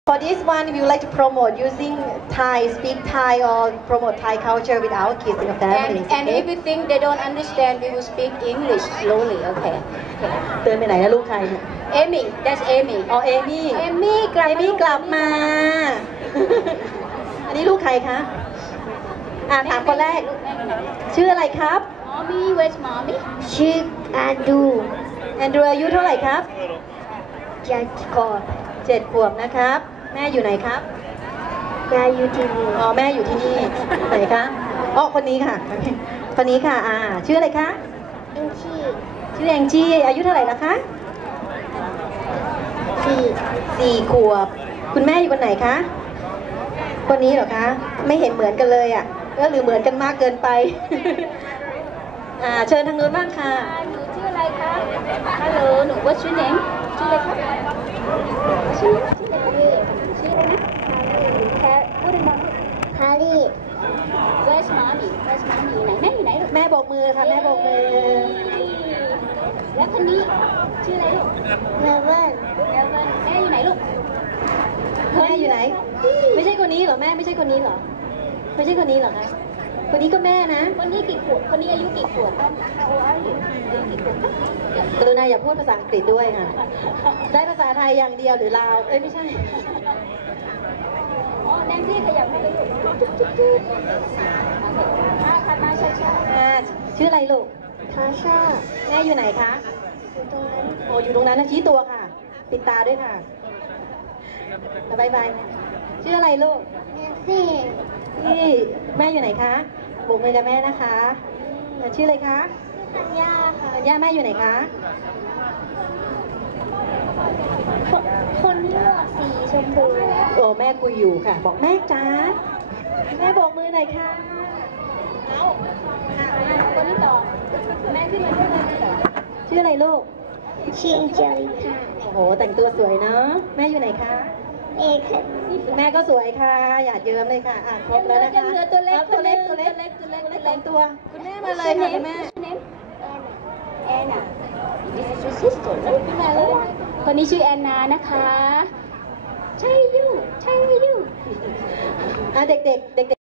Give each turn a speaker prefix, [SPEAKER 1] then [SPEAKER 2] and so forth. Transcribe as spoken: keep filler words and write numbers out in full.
[SPEAKER 1] For this one, we would like to promote using Thai, speak Thai or promote Thai culture with our kids in the family.
[SPEAKER 2] And, and if you think they don't understand, we will speak English slowly, okay?
[SPEAKER 1] เดินไปไหนนะลูกใครเนี่ย
[SPEAKER 2] Amy, that's Amy.
[SPEAKER 1] อ๋อเอมี่
[SPEAKER 2] Amy กลับ
[SPEAKER 1] เอมี่กลับมา อันนี้ลูกใครคะ อ่าถามคนแรก ชื่ออะไรครับ
[SPEAKER 2] Mommy, where's mommy?
[SPEAKER 3] ชื่ออาดู
[SPEAKER 1] แอนดรูอายุเท่าไหร่ครับ
[SPEAKER 3] จัดก่อน
[SPEAKER 1] เจ็ดขวบนะครับ แม่อยู่ไหนครับ
[SPEAKER 3] ยาอยู่ที่นี่
[SPEAKER 1] อ๋อแม่อยู่ที่นี่ ไหนคะอ๋อคนนี้ค่ะ คนนี้ค่ะ อ่า ชื่ออะไรคะ
[SPEAKER 3] เอ็งชี่
[SPEAKER 1] ชื่อแองจี้ อายุเท่าไหร่ละคะ
[SPEAKER 3] สี่
[SPEAKER 1] สี่ขวบ คุณแม่อยู่คนไหนคะ คนนี้เหรอคะ ไม่เห็นเหมือนกันเลยอ่ะก็หรือเหมือนกันมากเกินไป อ่า เชิญทางนู้นบ้างค่ะ
[SPEAKER 2] หนูชื่ออะไรคะ Hello หนู what's your name ชื่ออะไรคะชื่อชื่ออะไรชื่ออะไรนะแค่พูดดังๆ
[SPEAKER 3] ฮารี่
[SPEAKER 2] Where's mommy Where's mommy อยู่ไหนแม่อยู่ไหนลูก
[SPEAKER 1] แม่โบกมือค่ะ แม่โบกมือ
[SPEAKER 2] แล้วคนนี้ชื่ออะไรลูก
[SPEAKER 3] เลเว่น
[SPEAKER 2] เดี๋ยวมันแม่อยู่ไหนลูก
[SPEAKER 1] แม่อยู่ไหน ไม่ใช่คนนี้เหรอแม่ไม่ใช่คนนี้เหรอ ไม่ใช่คนนี้เหรอคะ คนนี้ก็แม่นะ
[SPEAKER 2] คนนี้กี่ขวบคนนี้อายุกี่ขวบครับ How old are you อายุกี่ขวบ
[SPEAKER 1] กรุณาอย่าพูดภาษาอังกฤษด้วยค่ะ ได้ภาษาไทยอย่างเดียวหรือลาว เอ้ยไม่ใช่
[SPEAKER 2] อ๋อแนนซี่ขยับให้เลยลูกจุ๊บจุ๊บจุ๊บจุ๊บโอเคอ่าคันมาช้าช้า
[SPEAKER 1] อ่า ชื่ออะไรลูก
[SPEAKER 3] ทาชา
[SPEAKER 1] แม่อยู่ไหนคะ
[SPEAKER 3] อยู่ตรงนั้น
[SPEAKER 1] โอ้อยู่ตรงนั้นนะชี้ตัวค่ะ ปิดตาด้วยค่ะแล้วบายบายชื่ออะไรลูก
[SPEAKER 3] แนนซี่
[SPEAKER 1] ที่แม่อยู่ไหนคะโบกมือกับแม่นะคะอ่าชื่ออะไรคะ
[SPEAKER 3] ธัญญาค่ะ
[SPEAKER 1] ธัญญาแม่อยู่ไหนคะ
[SPEAKER 3] คนคนที่หมวกสีชมพู
[SPEAKER 1] โอ้แม่คุยอยู่ค่ะ บอกแม่จ้าแม่โบกมือหน่อยค่ะ
[SPEAKER 2] เอาอ่ะคนนี้ต่อแม่ขึ้นมาขึ้นมาต่อ
[SPEAKER 1] ชื่ออะไรลูก
[SPEAKER 3] ชื่อเจลิค่ะ
[SPEAKER 1] โอ้โหแต่งตัวสวยเนาะแม่อยู่ไหนคะ
[SPEAKER 3] เอกค่ะ
[SPEAKER 1] คุณแม่ก็สวยค่ะหยาดเยิ้มเลยค่ะอ่ะครบแล้วนะคะ
[SPEAKER 2] ยังเหลือตัวเล็ก
[SPEAKER 1] ตัวเล็ก
[SPEAKER 2] ตั
[SPEAKER 1] ตัว ว
[SPEAKER 2] เล็
[SPEAKER 1] เล็
[SPEAKER 2] ก
[SPEAKER 1] ก
[SPEAKER 2] ตัวเล็กตัวเล็ก
[SPEAKER 1] ตัวเล็กสองตัว คุณแม่มาเล
[SPEAKER 2] เลย ย
[SPEAKER 1] ค่ะ
[SPEAKER 2] ค่ะ
[SPEAKER 1] คุณแม่
[SPEAKER 2] แอนแอนนา This is your sister เลยขึ้นมาเลยคนนี้ชื่อแอนนานะคะ ใช่ยูใช่ยู
[SPEAKER 1] อ่ะเด็กๆเด็กๆ